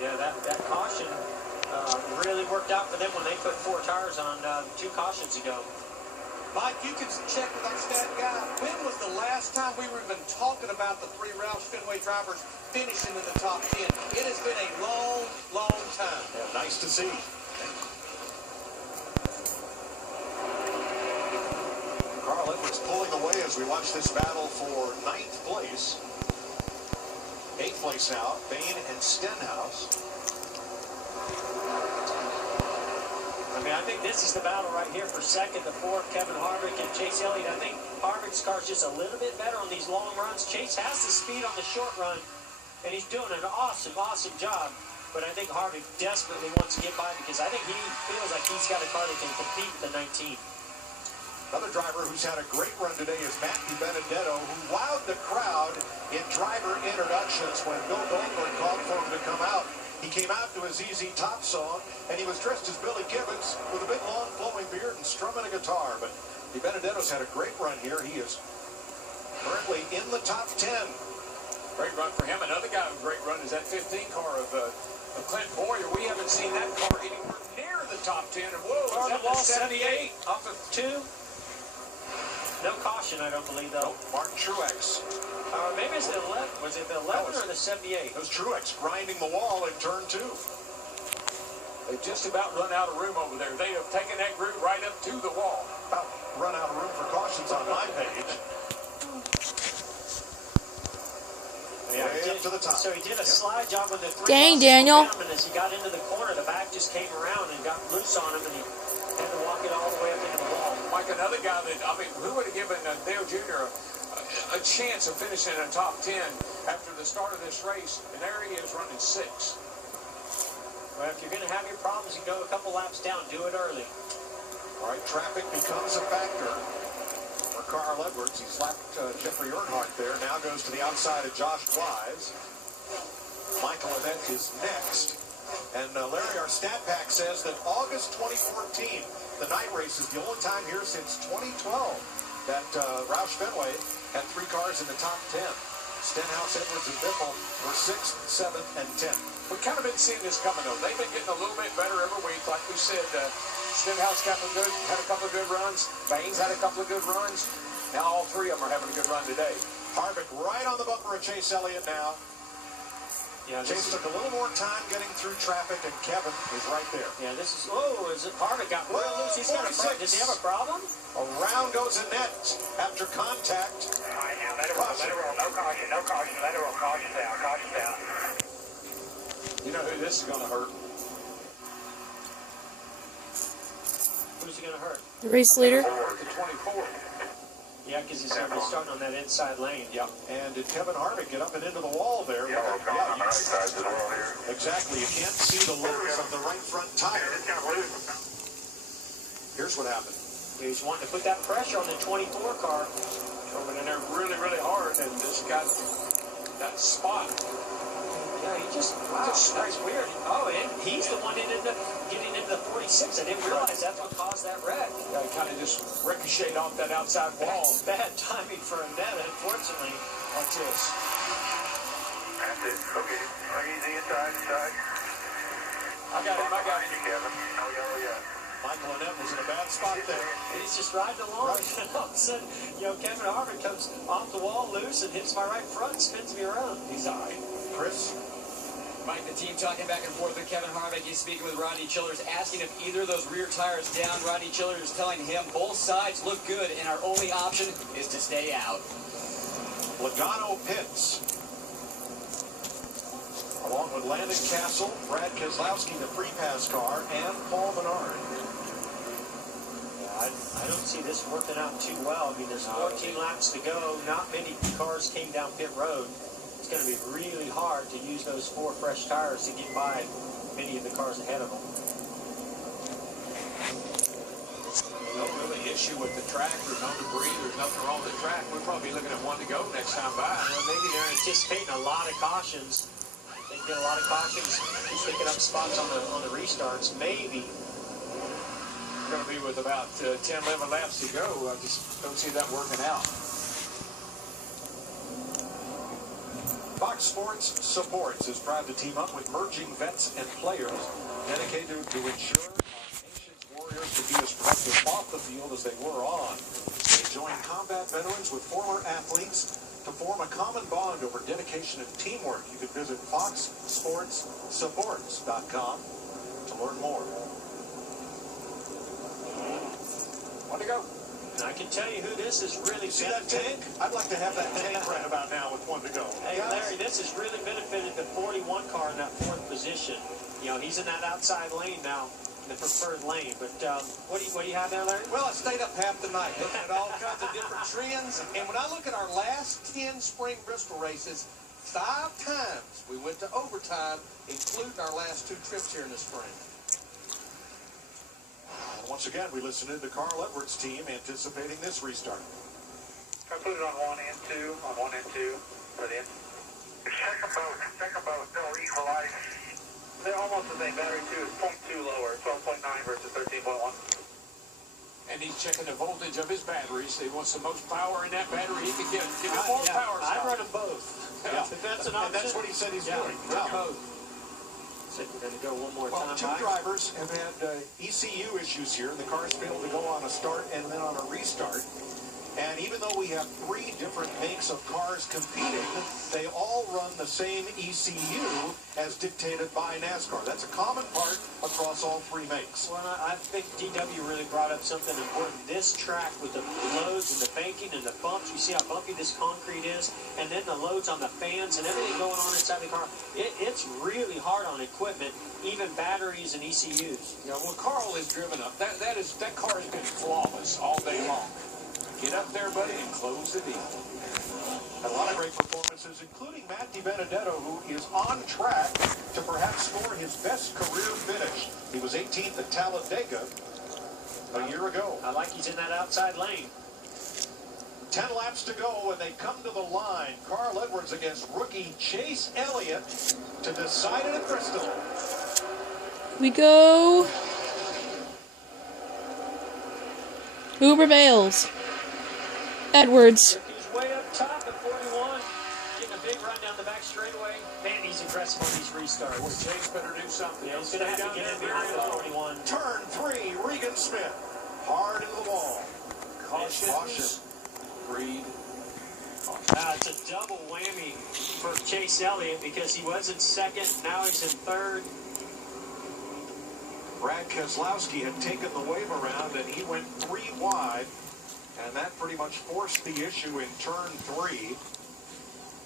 Yeah, that caution really worked out for them when they put 4 tires on 2 cautions ago. Mike, you can check with our stat guy. When was the last time we were even talking about the 3 Roush Fenway drivers finishing in the top 10? It has been a long, long time. Yeah, nice to see. Carl Edwards pulling away as we watch this battle for 9th place. 8th place now, Bain and Stenhouse. I mean, I think this is the battle right here for second, the 4th, Kevin Harvick and Chase Elliott. I think Harvick's car's just a little bit better on these long runs. Chase has the speed on the short run, and he's doing an awesome, awesome job. But I think Harvick desperately wants to get by because I think he feels like he's got a car that can compete with the 19. Another driver who's had a great run today is Matt DiBenedetto, who wowed the crowd in driver introductions when Bill Goldberg called for him to come out. He came out to his Easy Top song, and he was dressed as Billy Gibbons with a big, long, flowing beard and strumming a guitar. But DiBenedetto's had a great run here. He is currently in the top 10. Great run for him. Another guy with a great run is that 15 car of Clint Boyer. We haven't seen that car anywhere near the top 10. And whoa, is that the 78 off of 2? No caution, I don't believe, though. Nope, Martin Truex. Maybe it's the 11. Was it the 11 or the 78? It was Truex grinding the wall in turn 2. They just about run out of room over there. They have taken that group right up to the wall. About run out of room for cautions on my page. Yeah, way up to the top. So he did a slide job with the 3. Dang, Daniel. And as he got into the corner, the back just came around and got loose on him, and he had to walk it all the way up into the wall. Like another guy that, I mean, who would have given Dale Jr. a chance of finishing in the top 10 after the start of this race, and there he is running 6. Well, if you're going to have your problems and go a couple laps down, do it early. All right, traffic becomes a factor for Carl Edwards. He's lapped Jeffrey Earnhardt there. Now goes to the outside of Josh Wise. Michael Annett is next. And Larry, our stat pack says that August 2014, the night race, is the only time here since 2012 that Roush Fenway had 3 cars in the top 10. Stenhouse, Edwards, and Biffle were 6th, 7th, and 10th. We've kind of been seeing this coming, though. They've been getting a little bit better every week. Like we said, Stenhouse had a couple of good runs. Baines had a couple of good runs. Now all 3 of them are having a good run today. Harvick right on the bumper of Chase Elliott now. Yeah, Chase took a little more time getting through traffic, and Kevin is right there. Yeah, this is, is it Harvick got real loose? He's got a problem. Does he have a problem? Around goes Annett after contact. All right, now let it roll, no caution, let it roll, caution down. You know who this is going to hurt? Who's he going to hurt? The race leader. The 24. Yeah, because he's going to be starting on that inside lane. Yeah, and did Kevin Harvick get up and into the wall there? Yeah, right side of the wall here. Exactly. You can't see the lows of the right front tire. It's kind of loose. Here's what happened. He's wanting to put that pressure on the 24 car. Coming in there really, really hard, and just got that spot. Yeah, he just, that's weird. Oh, and he's the one that ended up getting into the 46. I didn't realize that's what caused that wreck. Yeah, he kind of just ricocheted off that outside wall. Bad timing for Annett, unfortunately. Watch this. That's it. Okay. Easy inside. I got him. You, Kevin. Oh, yeah. Michael Annett was in a bad spot there. And he's just riding along. And all of a sudden, Kevin Harvick comes off the wall loose and hits my right front, spins me around. He's all right. Chris? Mike, the team talking back and forth with Kevin Harvick. He's speaking with Rodney Childers, asking if either of those rear tires down. Rodney Childers telling him both sides look good, and our only option is to stay out. Logano pits. Along with Landon Castle, Brad Keselowski, the free pass car, and Paul Menard. Yeah, I don't see this working out too well. I mean, there's 14 laps to go. Not many cars came down pit road. It's going to be really hard to use those 4 fresh tires to get by many of the cars ahead of them. No really issue with the track. There's no debris. There's nothing wrong with the track. We're probably looking at 1 to go next time by. Well, maybe they're anticipating a lot of cautions. They get a lot of cautions. He's picking up spots on the restarts. Maybe. We're going to be with about 10, 11 laps to go. I just don't see that working out. Fox Fox Sports Supports is proud to team up with emerging vets and players dedicated to ensure our nation's warriors to be as productive off the field as they were on. They join combat veterans with former athletes to form a common bond over dedication and teamwork. You can visit foxsportssupports.com to learn more. Want to go? And I can tell you who this is really See that tank? I'd like to have that tank right about now with one to go. Hey, Larry, this has really benefited the 41 car in that 4th position. You know, he's in that outside lane now, the preferred lane. But what do you have there, Larry? Well, I stayed up half the night looking at all kinds of different trends. And when I look at our last 10 spring Bristol races, 5 times we went to overtime, including our last 2 trips here in the spring. Once again, we listen to the Carl Edwards team anticipating this restart. I put it on 1 and 2, put in. Check them both, they'll equalize. They're almost the same. Battery 2 is 0.2 lower, 12.9 versus 13.1. And he's checking the voltage of his batteries. He wants the most power in that battery he can get. Give him more power. I run them both. Yeah. If that's an option. And that's what he said he's doing. Run both. So we're going to go one more time. 2 drivers have had ECU issues here. The cars failed to go on a start and then on a restart. And even though we have 3 different makes of cars competing, they all run the same ECU as dictated by NASCAR. That's a common part across all 3 makes. Well, I think DW really brought up something important. This track with the loads and the banking and the bumps, you see how bumpy this concrete is, and then the loads on the fans and everything going on inside the car. It's really hard on equipment, even batteries and ECUs. You know, when Carl is driven up, that car has been flawless all day long. Get up there, buddy, and close the deal. A lot of great performances, including Matt DiBenedetto, who is on track to perhaps score his best career finish. He was 18th at Talladega a year ago. I like he's in that outside lane. 10 laps to go when they come to the line. Carl Edwards against rookie Chase Elliott to decide it at Bristol. We go. Who prevails? Edwards. He's way up top at 41, getting a big run down the back straightaway. Man, he's aggressive on these restarts. Boy, Chase better do something. Yeah, he's going to have to get in behind the 41. Turn 3, Regan Smith. Hard into the wall. Caution. Breed. It's a double whammy for Chase Elliott because he was in 2nd, now he's in 3rd. Brad Keselowski had taken the wave around and he went 3 wide. And that pretty much forced the issue in turn 3.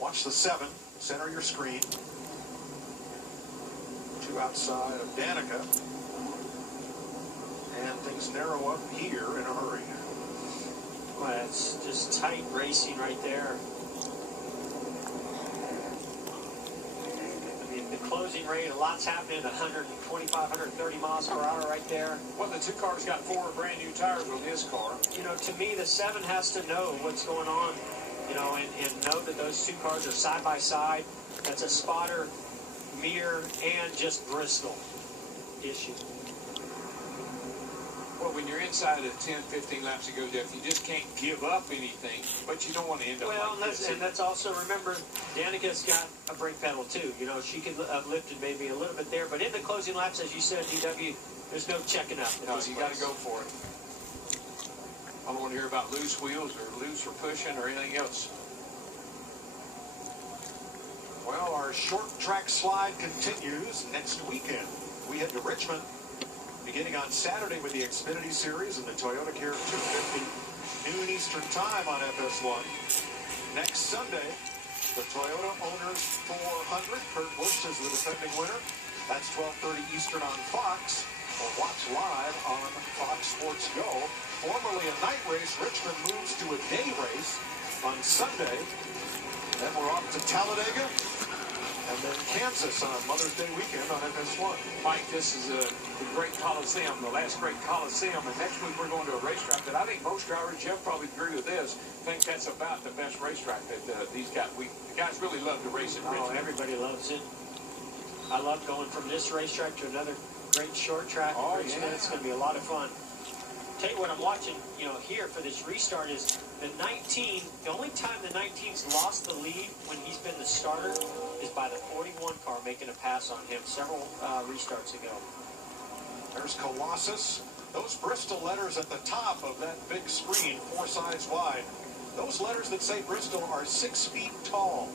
Watch the 7. Center your screen. 2 outside of Danica. And things narrow up here in a hurry. Well, it's just tight racing right there. I mean, the closing rate, a lot's happening at 125, 130 miles per hour right there. Well, the 2 cars got 4 brand new tires on his car. You know, to me, the 7 has to know what's going on, you know, and know that those 2 cars are side by side. That's a spotter, mirror, and just Bristol issue. Well, when you're inside of 10, 15 laps to go, Jeff, you just can't give up anything, but you don't want to end up Well, like this. and that's also, remember, Danica's got a brake pedal, too. You know, she could have lifted maybe a little bit there, but in the closing laps, as you said, DW, there's no checking up. No, you got to go for it. I don't want to hear about loose wheels or loose or pushing or anything else. Well, our short track slide continues next weekend. We head to Richmond, beginning on Saturday with the Xfinity Series and the Toyota Care 250, noon Eastern Time on FS1. Next Sunday, the Toyota Owners 400. Kurt Busch is the defending winner. That's 12:30 Eastern on Fox, or watch live on Fox Sports Go. Formerly a night race, Richmond moves to a day race on Sunday. Then we're off to Talladega, and then Kansas on Mother's Day weekend on FS1. Mike, this is the great Coliseum, the last great Coliseum, and next week we're going to a racetrack that I think most drivers, Jeff probably agree with this, think that's about the best racetrack that these guys, the guys really love to race at Richmond. Oh, everybody loves it. I love going from this racetrack to another great short track. Oh, Richmond. yeah. It's going to be a lot of fun. Tell you what I'm watching, you know, here for this restart is the 19. The only time the 19's lost the lead when he's been the starter is by the 41 car making a pass on him several restarts ago. There's Colossus. Those Bristol letters at the top of that big screen, 4 sides wide. Those letters that say Bristol are 6 feet tall.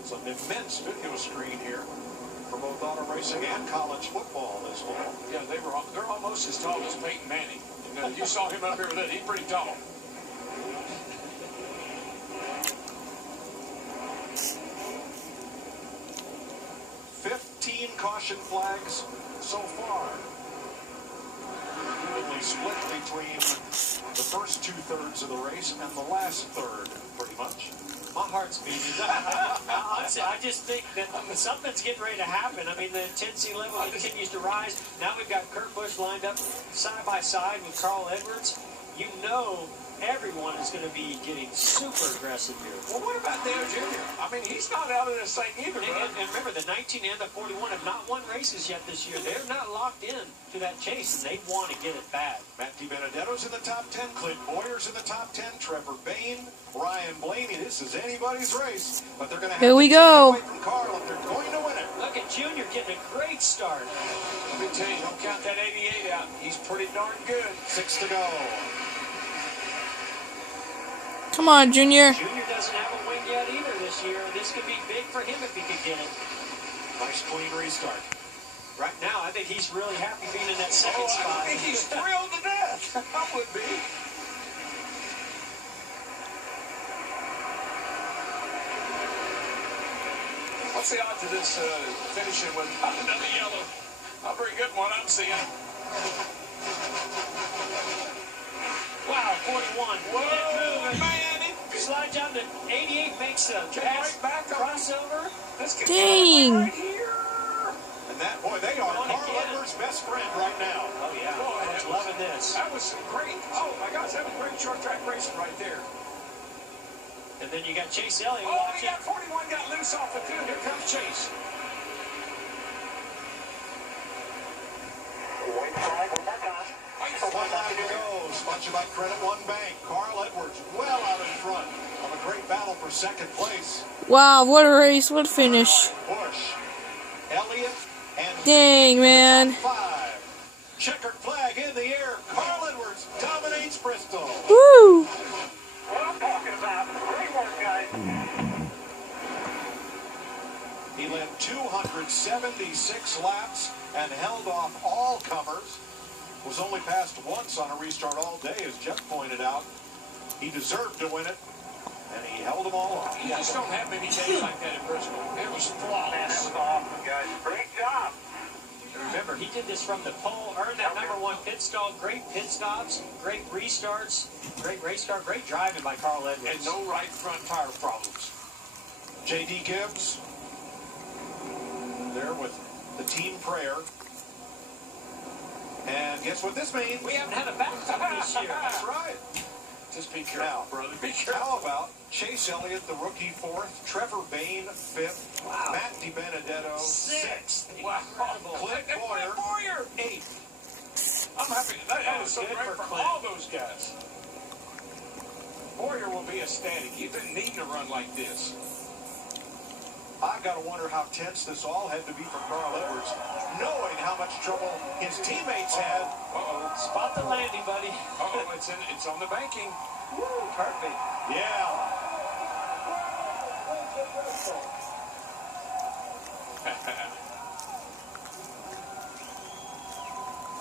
It's an immense video screen here for both auto racing and college football this fall. Yeah, they're almost as tall as Peyton Manning. You saw him up here with it. He's pretty tall. Caution flags so far. Evenly split between the first 2/3 of the race and the last third, pretty much. My heart's beating. Honestly, I just think that something's getting ready to happen. I mean, the intensity level continues to rise. Now we've got Kurt Busch lined up side by side with Carl Edwards. You know everyone is going to be getting super aggressive here. Well, what about Dale Jr.? I mean, he's not out of this thing either. And remember, the 19 and the 41 have not won races yet this year. They're not locked in to that chase, and they want to get it bad. Matt DiBenedetto's in the top 10. Clint Boyer's in the top 10. Trevor Bain, Ryan Blaney. This is anybody's race, but they're going to have Here we to go. take away from Carl if they're going to win it. Look at Junior getting a great start. Let me tell you, don't count that 88 out. He's pretty darn good. 6 to go. Come on, Junior. Junior doesn't have a win yet either this year. This could be big for him if he could get it. Nice clean restart. Right now, I think he's really happy being in that second spot. I think he's thrilled to death. I would be. What's the odds of this finishing with another yellow? Not a very good one, I'm seeing. Wow, 41. Whoa, man. Slide down to 88, makes a pass, Right back crossover. Dang. Right here. And that, boy, they are Carl Edwards' best friend right now. Oh, yeah. Boy, I was loving this. That was some great, oh my gosh, that was great short track racing right there. And then you got Chase Elliott Oh, watching. yeah, 41 got loose off the field. Here comes Chase. White flag, one more time. One line to go. Sponsored by Credit One Bank. Carl Edwards well out in front of a great battle for second place. Wow, what a race, what a finish. Busch, Elliott, and Dang, man. top 5. Checkered flag in the air. Carl Edwards dominates Bristol. Woo! What I'm talking about. Great work, guys. He led 276 laps and held off all comers. Was only passed once on a restart all day, as Jeff pointed out. He deserved to win it, and he held them all off. You just don't have many days like that in Bristol. It was Man, that flawless. was awesome, guys. Great job. And remember, he did this from the pole, earned that #1 pit stop, great pit stops, great restarts, great race car, great driving by Carl Edwards. And no right front tire problems. J.D. Gibbs there with the team prayer. And guess what this means? We haven't had a bathtub this year. That's right. Just be careful, brother. Be careful. How about Chase Elliott, the rookie, 4th, Trevor Bain, 5th, Wow. Matt DiBenedetto, 6th, Wow. Clint Boyer, 8th. I'm happy. That is so good great for for Clint. all those guys. Boyer will be ecstatic. He's been needing a run like this. I've got to wonder how tense this all had to be for Carl Edwards, knowing how much trouble his teammates had. Uh-oh. Spot the landing, buddy. Uh-oh, it's on the banking. Woo, perfect. Yeah.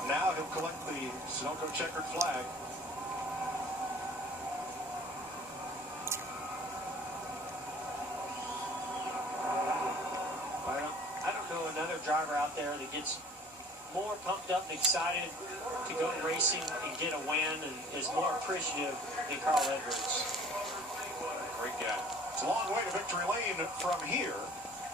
Now he'll collect the Sunoco checkered flag. I don't know another driver out there that gets more pumped up and excited to go racing and get a win and is more appreciative than Carl Edwards. Great guy. It's a long way to victory lane from here,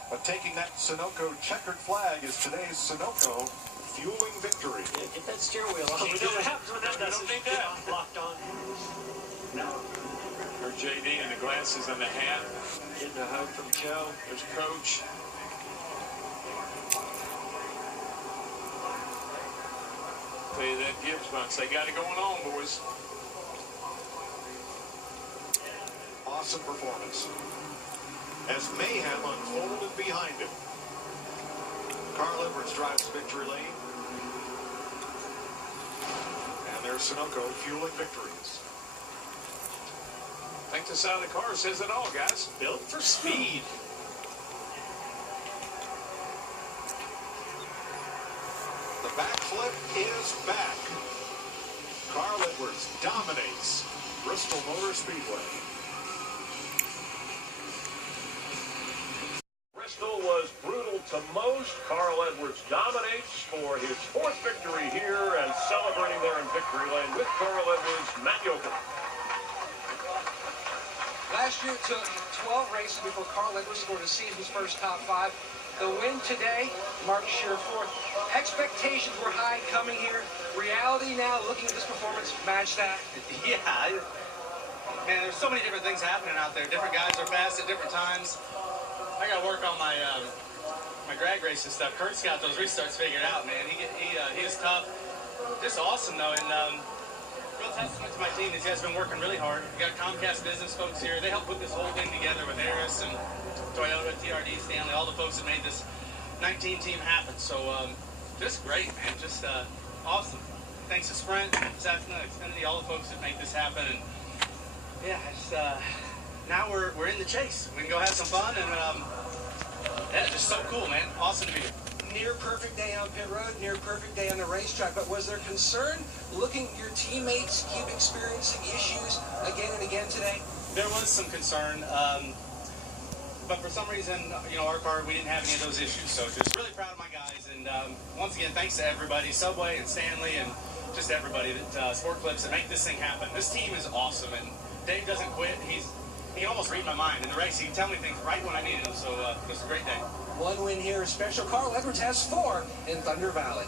but taking that Sunoco checkered flag is today's Sunoco fueling victory. Yeah, get that steer wheel on. We know what happens when that doesn't get locked on. There's JD and the glasses and the hat. Getting a hug from Joe. There's Coach. Tell you that Gibbs bunch. They got it going on, boys. Awesome performance. as mayhem unfolded behind him. Carl Edwards drives victory lane. And there's Sunoco fueling victories. I think the side of the car says it all, guys. Built for speed. The backflip is back. Carl Edwards dominates Bristol Motor Speedway. Bristol was brutal to most. Carl Edwards dominates for his 4th victory here and celebrating there in victory lane with Carl Edwards, Matt Yoakum. Last year it took 12 races before Carl Edwards scored a season's first top 5. The win today marks your 4th. Expectations were high coming here. Reality now, looking at this performance, match that. Yeah, man, there's so many different things happening out there. Different guys are fast at different times. I got to work on my my drag racing stuff. Kurt's got those restarts figured out, man. He is tough. Just awesome, though. And real testament to my team. These guys have been working really hard. We got Comcast business folks here. They helped put this whole thing together with Harris and Toyota, TRD, Stanley, all the folks that made this 19 team happen. So just great, man. Just awesome. Thanks to Sprint, Cessna, Xfinity, all the folks that make this happen. And yeah, just now we're in the chase. We can go have some fun, and yeah, just so cool, man. Awesome to be here. Near perfect day on pit road, near perfect day on the racetrack. But was there concern looking at your teammates keep experiencing issues again and again today? There was some concern, but for some reason, you know, our car, we didn't have any of those issues. So just really proud of my guys. And once again, thanks to everybody, Subway and Stanley, and just everybody that Sport Clips that make this thing happen. This team is awesome, and Dave doesn't quit. He can almost read my mind in the race. He can tell me things right when I need him. So it was a great day. One win here, special. Carl Edwards has 4 in Thunder Valley.